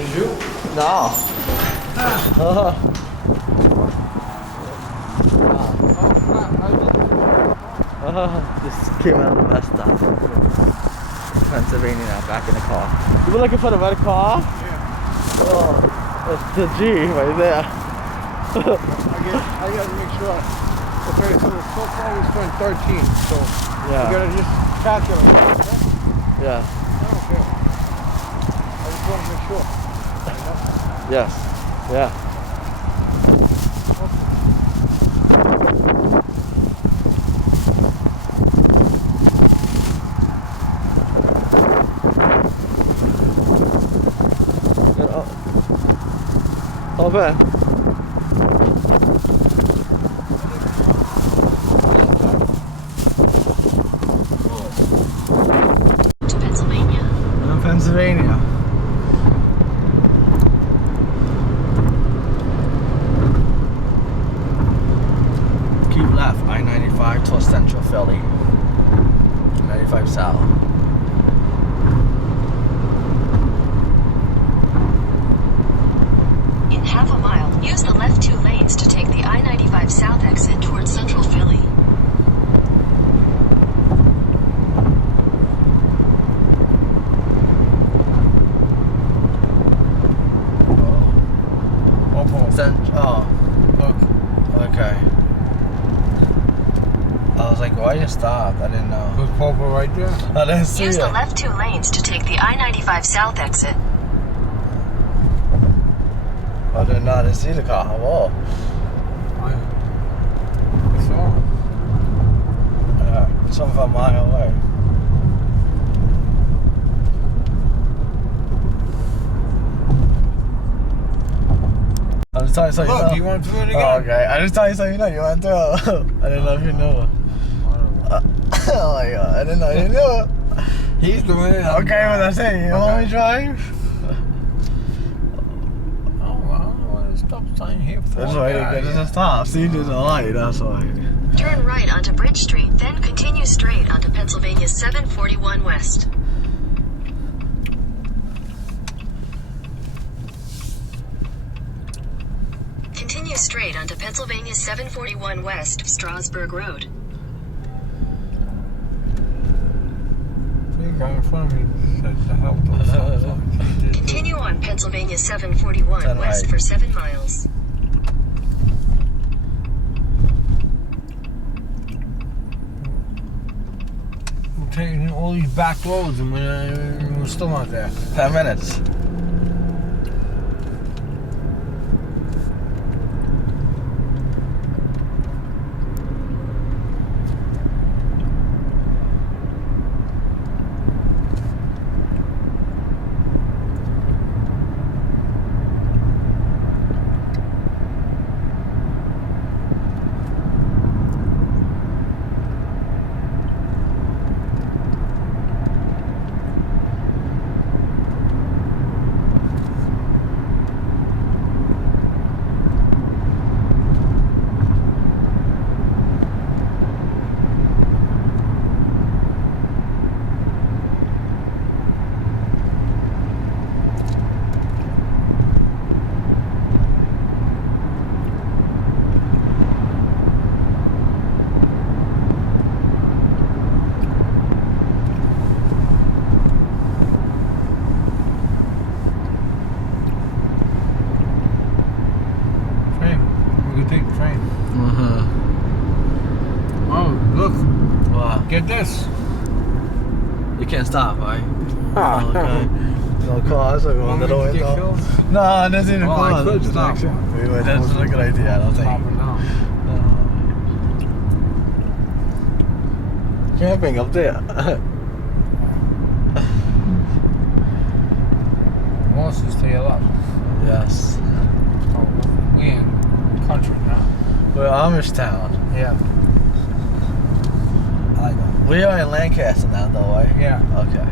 Did you? No. Just came out of the bus stop. Pennsylvania now, back in the car. You were looking for the red car? Yeah. Oh, that's the G right there. I gotta make sure. Okay, so far we spent 13, so Yeah. you gotta just calculate, okay? Yeah. I don't care. I just want to make sure. Yes. Yeah. Oh, man. To Pennsylvania. I'm Pennsylvania. Keep left, I-95 towards Central Philly. 95 South. In half a mile, use the left 2 lanes to take the I-95 South exit towards Central Philly. Okay. I was like, why you stopped? I didn't know. Was Popo right there? I didn't see Use it. the left 2 lanes to take the I-95 South exit. I didn't see the car. Whoa. I saw it. Some a mile away. I just thought you saw you Look, know. you want to do it again? Oh, okay. I just thought you saw you know. You went through. I didn't know if you knew. Oh my god. I didn't know you knew. He's doing it. Okay, well that's it. You want me to drive? Oh, well, I want to stop sign here for That's why you get to stop. See, there's a light. That's why. Turn right onto Bridge Street, then continue straight onto Pennsylvania 741 West. Continue straight onto Pennsylvania 741 West, Strasburg Road. The guy in front of me said the hell don't stop sign. Continue on Pennsylvania 741 Turn West right. for 7 miles. We're taking all these back roads and we're still not there. 10 minutes. Take the train. Oh, look. Wow. Get this. You can't stop, right? Ah. Oh, okay. No cars are going to the Want me to get window. killed? No, there's even Oh, I cars. could It's stop. actually- Wait, that's not a good idea, I don't think. Stopping now. Camping up there. Horses to your left. Yes. Oh, we in country now. We're Amish town. Yeah. I know. We are in Lancaster now, though, right? Yeah. Okay.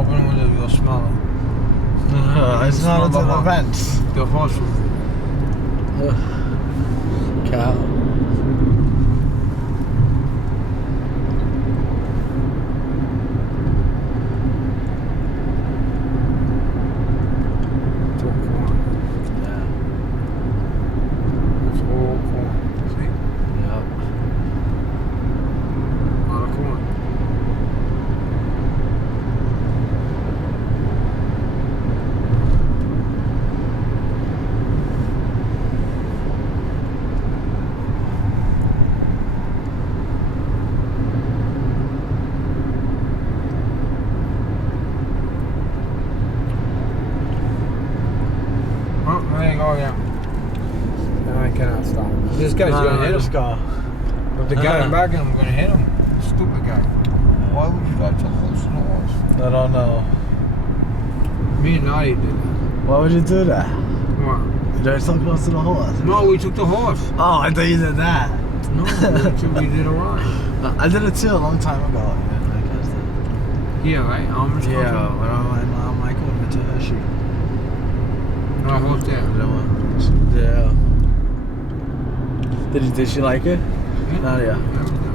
Open the window, you'll smell it. It's not Smell an the event. The horse. Cow. gonna go again. And I cannot stop. This guy's gonna hit just him. go. But the guy in back of him, I'm gonna hit him. Stupid guy. Why would you drive so close to the horse? I don't know. Me and Naughty did that. Why would you do that? What? You drive so close to the horse. No, we took the horse. Oh, I thought you did that. No, we did a ride. I did it too a long time ago. Yeah, right? Amish country? Yeah, but my mom like went to her sheep. No, horse there. Yeah. Did she like it? Oh, yeah.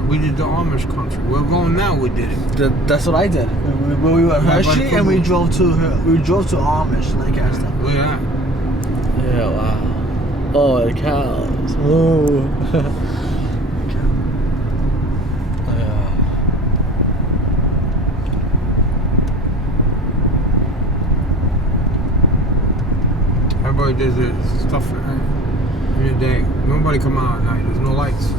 We did the Amish country. We're going now. We did it. That's what I did. We went Hershey and we drove to Amish, Lancaster. Yeah. Yeah. Wow. Oh, the cows. Oh. Everybody does this stuff in the day. Nobody come out at night. There's no lights.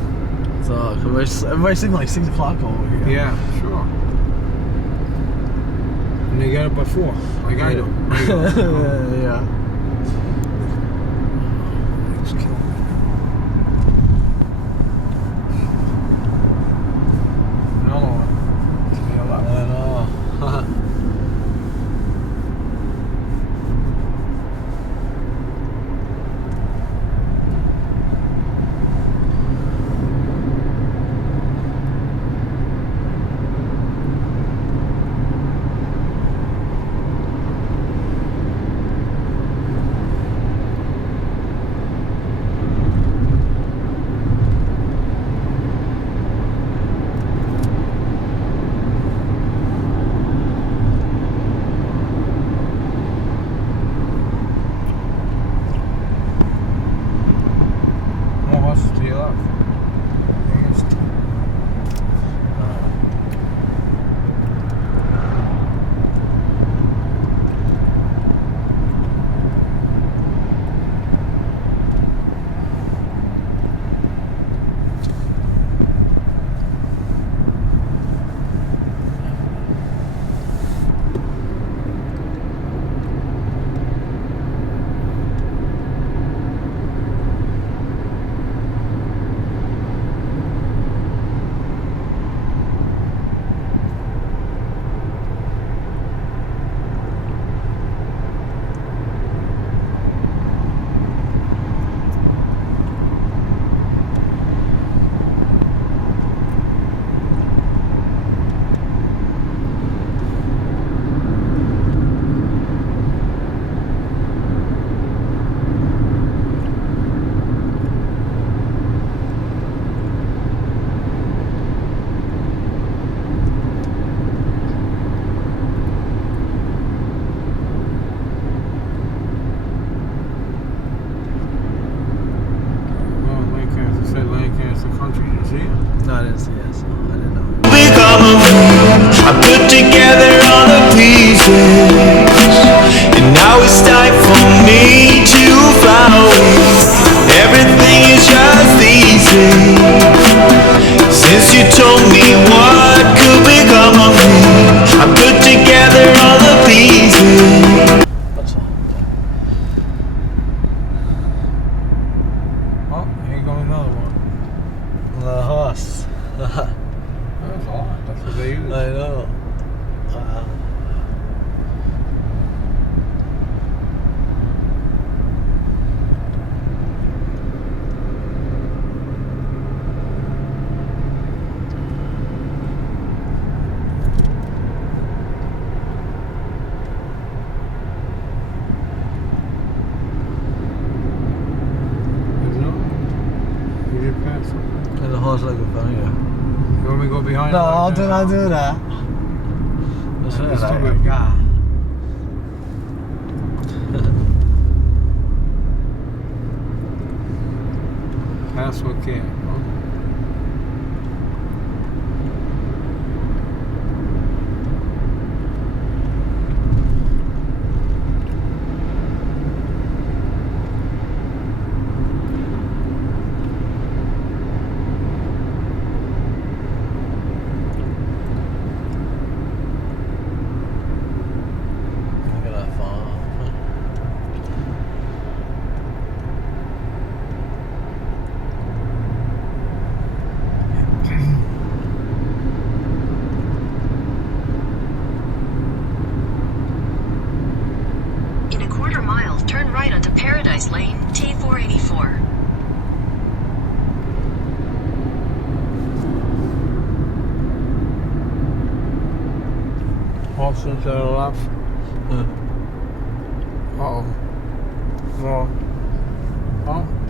So everybody's sleeping like 6 o'clock over here. Yeah, sure. And they get up by 4, like I do. Yeah. It's killing me. Another one. To the left. I know. More horses to your left. No, I didn't see it, so I didn't know. Become of me. I put together all the pieces, and now it's time for me to fly away. Everything is just easy since you told me what could become of me. I put together all the pieces. That's all. Oh, here goes another one. The horse. That's odd. That's what they use. I know. You did pass them. There's a horse looking for you. You want me to go behind? No, it like do that? not do that. That's Like, stupid. God. Pass what can. Huh? Look at that farm. right onto Paradise Lane, T484. Also to the left. Uh-oh. Well,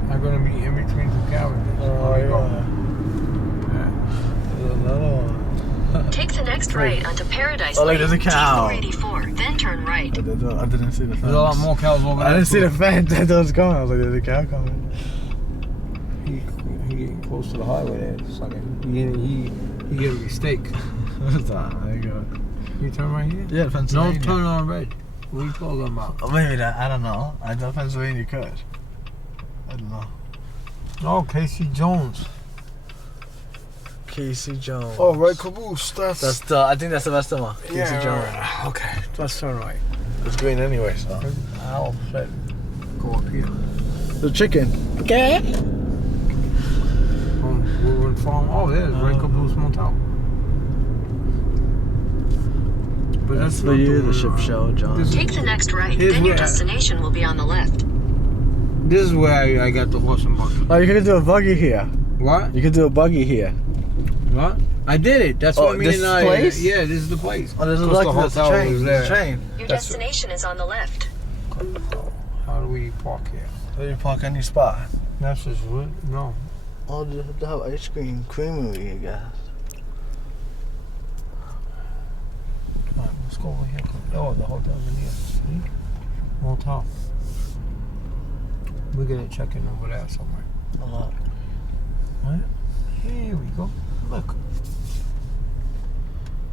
I'm gonna be in between two carriages. Oh, There we go. yeah. There's another one. Take the next right onto Paradise Oh, look, Lane, there's a cow. T484, then turn right. I didn't see the fence. There's a lot more cows over there. I didn't see the fence. I thought it was coming. I was like, there's a cow coming. He getting close to the highway there. It's like he get a mistake. There you go. You turn right here? Yeah, Pennsylvania. No, turn on red. What are you talking about? Oh, maybe that. I don't know. I thought Pennsylvania could. I don't know. Oh, Casey Jones. Casey Jones. Oh, right, caboose. That's the. I think that's the best one. Casey Jones. Right. Okay, let's turn right. It's green anyway, so. I'll go up here. The chicken. Okay. We're in farm. Oh, there's Red Caboose Motel. But That's for you, the ship show, John. Take the next right, Here's then your where- destination will be on the left. This is where I got the horse and buggy. Oh, you could do a buggy here. What? You could do a buggy here. What? I did it. That's Oh, what me this and I. place? Yeah, this is the place. Oh, there's a Because the like this hotel train. was There's a there. train. Your That's destination is on the left. How do we park here? Where you park any spot? That's just what? No. Oh, they have ice cream creamery, I guess. Come on, let's go over here. Oh, the hotel's in here. See? Motel. We're gonna check in over there somewhere. Right? Here we go. Look.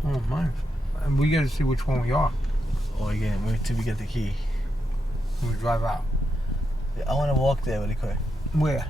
Oh, mine. And we gotta see which one we are Oh, again, wait till we get the key. when we drive out. Yeah, I want to walk there really quick. Where?